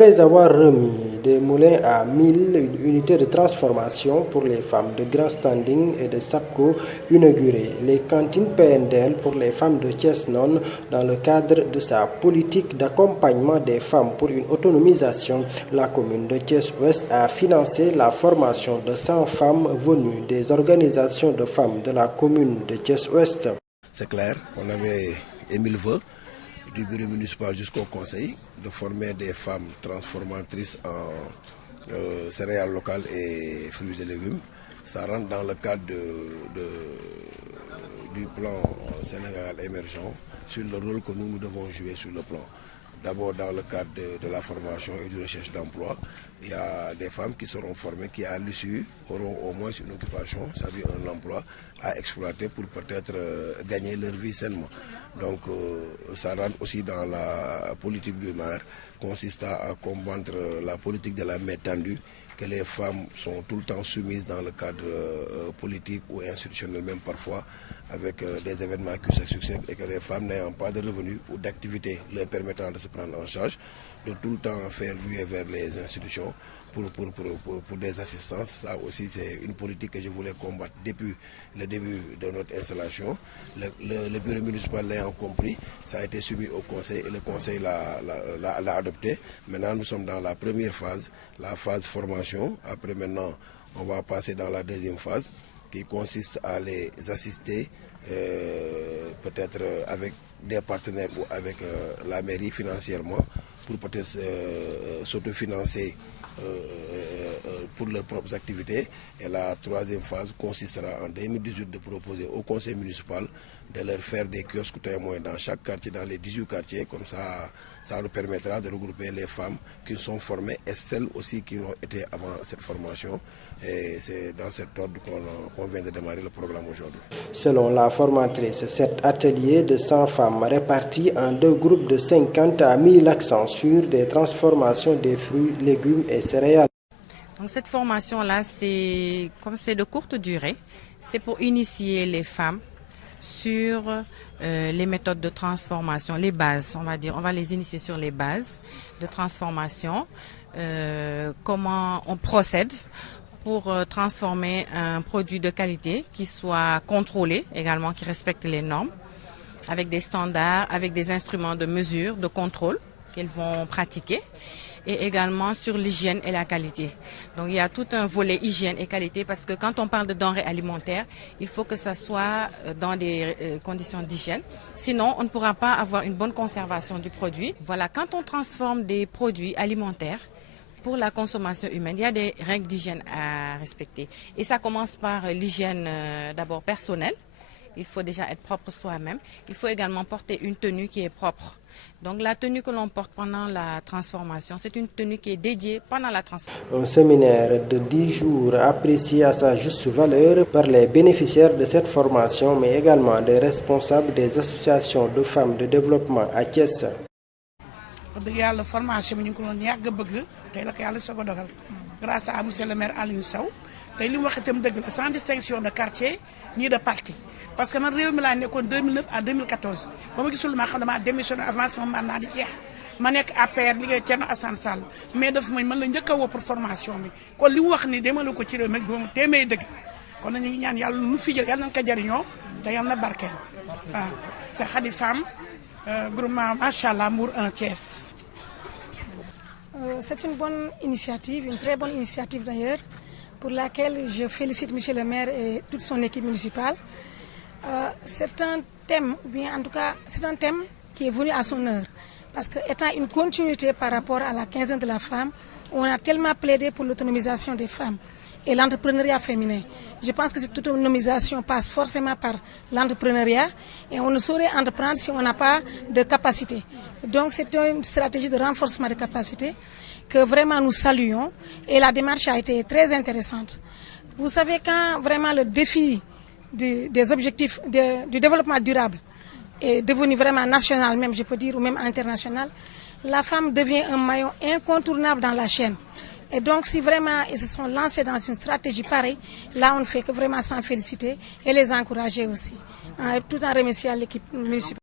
Après avoir remis des moulins à 1000, une unité de transformation pour les femmes de grand standing et de SAPCO inaugurées, les cantines PNDL pour les femmes de Thiès-Nord dans le cadre de sa politique d'accompagnement des femmes pour une autonomisation, la commune de Thiès-Ouest a financé la formation de 100 femmes venues des organisations de femmes de la commune de Thiès-Ouest. C'est clair, on avait émis le vœu du bureau municipal jusqu'au conseil de former des femmes transformatrices en céréales locales et fruits et légumes. Ça rentre dans le cadre du plan Sénégal émergent sur le rôle que nous devons jouer sur le plan. D'abord dans le cadre de la formation et de recherche d'emploi, il y a des femmes qui seront formées qui à l'issue auront au moins une occupation, c'est-à-dire un emploi à exploiter pour peut-être gagner leur vie sainement. Donc ça rentre aussi dans la politique du maire, consistant à combattre la politique de la main tendue, que les femmes sont tout le temps soumises dans le cadre politique ou institutionnel même parfois, avec des événements qui se succèdent et que les femmes n'ayant pas de revenus ou d'activités leur permettant de se prendre en charge, de tout le temps faire ruer vers les institutions pour des assistances. Ça aussi c'est une politique que je voulais combattre depuis le début de notre installation. Le bureau municipal l'ayant compris, ça a été soumis au conseil et le conseil l'a adopté. Maintenant nous sommes dans la première phase, la phase formation. Après maintenant on va passer dans la deuxième phase qui consiste à les assister peut-être avec des partenaires ou avec la mairie financièrement pour peut-être s'autofinancer pour leurs propres activités. Et la troisième phase consistera en 2018 de proposer au conseil municipal de leur faire des kiosques témoins dans chaque quartier, dans les 18 quartiers. Comme ça nous permettra de regrouper les femmes qui sont formées et celles aussi qui ont été avant cette formation. Et c'est dans cet ordre qu'on vient de démarrer le programme aujourd'hui. Selon la formatrice, cet atelier de 100 femmes réparties en deux groupes de 50 a mis l'accent sur des transformations des fruits, légumes et céréales. Donc cette formation-là, comme c'est de courte durée, c'est pour initier les femmes sur les méthodes de transformation, les bases, on va dire. On va les initier sur les bases de transformation, comment on procède pour transformer un produit de qualité qui soit contrôlé également, qui respecte les normes, avec des standards, avec des instruments de mesure, de contrôle qu'elles vont pratiquer, et également sur l'hygiène et la qualité. Donc il y a tout un volet hygiène et qualité parce que quand on parle de denrées alimentaires, il faut que ça soit dans des conditions d'hygiène. Sinon, on ne pourra pas avoir une bonne conservation du produit. Voilà, quand on transforme des produits alimentaires pour la consommation humaine, il y a des règles d'hygiène à respecter. Et ça commence par l'hygiène d'abord personnelle. Il faut déjà être propre soi-même. Il faut également porter une tenue qui est propre. Donc la tenue que l'on porte pendant la transformation, c'est une tenue qui est dédiée pendant la transformation. Un séminaire de 10 jours apprécié à sa juste valeur par les bénéficiaires de cette formation, mais également des responsables des associations de femmes de développement à Thiès. La formation grâce à monsieur le maire Aliou Sow tay li wax itam deug la sans distinction de quartier ni de parti parce que man réew mi la nekkoon 2009 à 2014 bama gisul ma xam dama démissionné avant sama mandat di jeex ma nekk APR liggéey Thierno Assane Sall mais daf man la njëkk a woo pour formation bi kon li mu wax ni demale ko ci réew mi doom téeméer dëgg kon ñu ngi ñaan yàlla lu fi jël yàlla nañ ko jariñoo te yàlla na barkeel waaw c'est Khady Femme groupement machallah Mbour 1 Thiès. C'est une bonne initiative, une très bonne initiative d'ailleurs, pour laquelle je félicite monsieur le maire et toute son équipe municipale. C'est un thème, bien en tout cas, c'est un thème qui est venu à son heure. Parce que étant une continuité par rapport à la quinzaine de la femme, on a tellement plaidé pour l'autonomisation des femmes et l'entrepreneuriat féminin. Je pense que cette autonomisation passe forcément par l'entrepreneuriat et on ne saurait entreprendre si on n'a pas de capacité. Donc c'est une stratégie de renforcement de capacité que vraiment nous saluons et la démarche a été très intéressante. Vous savez, quand vraiment le défi des objectifs du développement durable est devenu vraiment national même, je peux dire, ou même international, la femme devient un maillon incontournable dans la chaîne. Et donc, si vraiment ils se sont lancés dans une stratégie pareille, là, on ne fait que vraiment s'en féliciter et les encourager aussi, tout en remerciant l'équipe municipale.